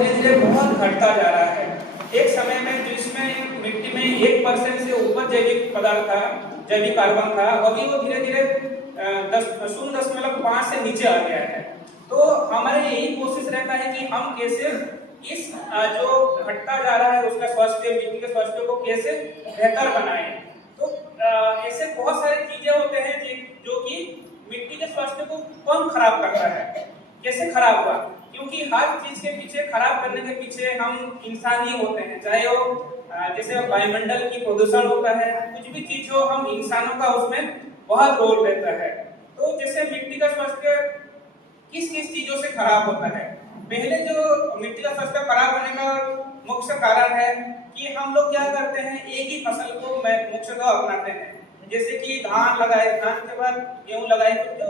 धीरे धीरे बहुत घटता जा रहा है। एक समय में जिसमें मिट्टी में 1% से ऊपर जैविक पदार्थ था, जैविक कार्बन था, अभी वो धीरे धीरे 0.5 से नीचे आ गया है। तो हमारे यही कोशिश रहता है कि हम कैसे इस जो घटता जा रहा है उसका स्वास्थ्य, मिट्टी के स्वास्थ्य को कैसे बेहतर बनाएं। तो ऐसे बहुत सारी चीजें होते हैं जो कि मिट्टी के स्वास्थ्य को कम खराब कर रहा है। कैसे खराब हुआ? क्योंकि हर चीज के पीछे, खराब करने के पीछे हम इंसान ही होते हैं। चाहे वो जैसे वायुमंडल की प्रदूषण होता है, कुछ भी चीज हो, हम इंसानों का उसमें बहुत रोल रहता है। तो जैसे मिट्टी का स्वास्थ्य किस किस चीजों से खराब होता है? पहले जो मिट्टी का स्वास्थ्य खराब होने का मुख्य कारण है कि हम लोग क्या करते हैं, एक ही फसल को मुख्यतः अपनाते हैं। जैसे कि धान लगाए, धान के बाद गेहूं लगाए, तो जो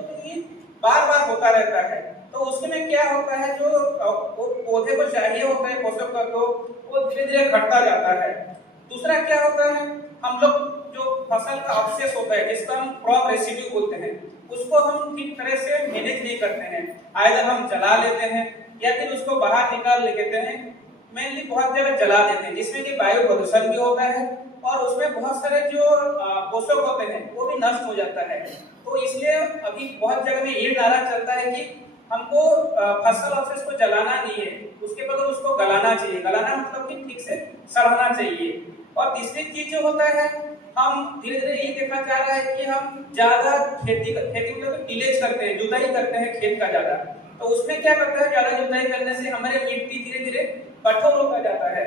बार बार होता रहता है। तो उसमें क्या होता है, जो पौधे को चाहिए होता है पोषक तत्व, वो धीरे धीरे घटता जाता है। दूसरा क्या होता है, हम लोग जो फसल का अवशेष होता है, जिसका हम क्रॉप रेसिड्यू बोलते हैं, उसको हम ठीक तरह से मैनेज नहीं करते हैं। आइदर हम जला लेते हैं या फिर उसको बाहर निकाल लेते हैं। मेनली बहुत जगह जला देते हैं, जिसमें कि वायु प्रदूषण भी होता है और उसमें बहुत सारे जो पोषक होते हैं वो भी नष्ट हो जाता है। तो इसलिए अभी बहुत जगह में ये नारा चलता है कि हमको फसल अवशेष को जलाना नहीं है, उसके बदले उसको गलाना चाहिए। गलाना मतलब कि ठीक से सड़ना चाहिए। और तीसरी चीज जो होता है, हम धीरे धीरे ये देखा जा रहा है कि हम ज्यादा खेती मतलब टिलेज करते हैं, जुताई करते हैं खेत का ज्यादा। तो उसमें क्या करता है, ज्यादा जुताई करने से हमारे मिट्टी धीरे धीरे कठोर होता जाता है।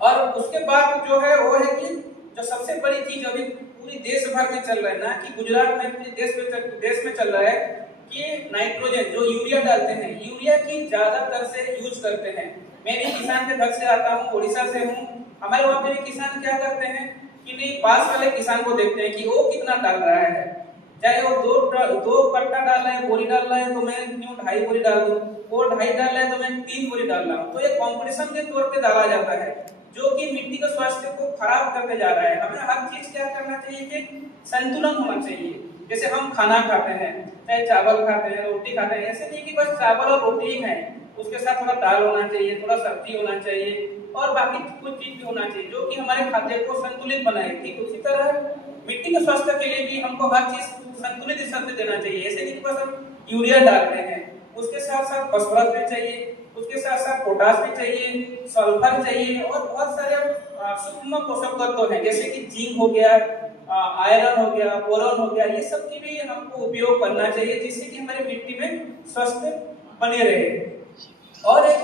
और उसके बाद जो है वो है कि जो सबसे बड़ी चीज अभी पूरी देश भर में चल रहा है ना, कि गुजरात में, पूरे देश में चल रहा है कि नाइट्रोजन जो यूरिया डालते हैं, यूरिया की ज्यादातर से यूज करते हैं। मैं भी किसान के घर से आता हूँ, उड़ीसा से हूँ। हमारे वहाँ पे भी किसान क्या करते हैं कि नहीं, पास वाले किसान को देखते हैं कि वो कितना डाल रहा है। चाहे वो दो कट्टा डाल रहा है, बोरी डाल रहा है, तो मैं क्यों 2.5 बोरी डाल दूं। वो 2.5 डाल रहा है तो मैं 3 बोरी डाल रहा हूँ। तो ये कंपटीशन के तौर पे डाला जाता है, जो कि मिट्टी के स्वास्थ्य को खराब करते जा रहा है। हमें हर चीज क्या करना चाहिए कि संतुलन होना चाहिए। जैसे हम खाना खाते हैं, चाहे चावल खाते हैं, रोटी खाते हैं, ऐसे नहीं कि बस चावल और रोटी ही खाएं। उसके साथ थोड़ा दाल होना चाहिए, थोड़ा सब्जी होना चाहिए और बाकी कुछ चीज भी होना चाहिए जो कि हमारे खाद्य को संतुलित बनाए। ठीक उसी तरह मिट्टी के स्वास्थ्य के लिए भी हमको हर चीज संतुलित हिसाब से देना चाहिए। ऐसे नहीं बस हम यूरिया डालते हैं, उसके साथ साथ फास्फोरस भी चाहिए, उसके साथ साथ पोटास भी चाहिए, सल्फर चाहिए और बहुत सारे सूक्ष्म पोषक तत्व हैं, जैसे कि जिंक हो गया, आयरन हो गया, बोरॉन हो गया। ये सब की भी हमको उपयोग करना चाहिए, जिससे कि हमारी मिट्टी में स्वास्थ्य बने रहे। और एक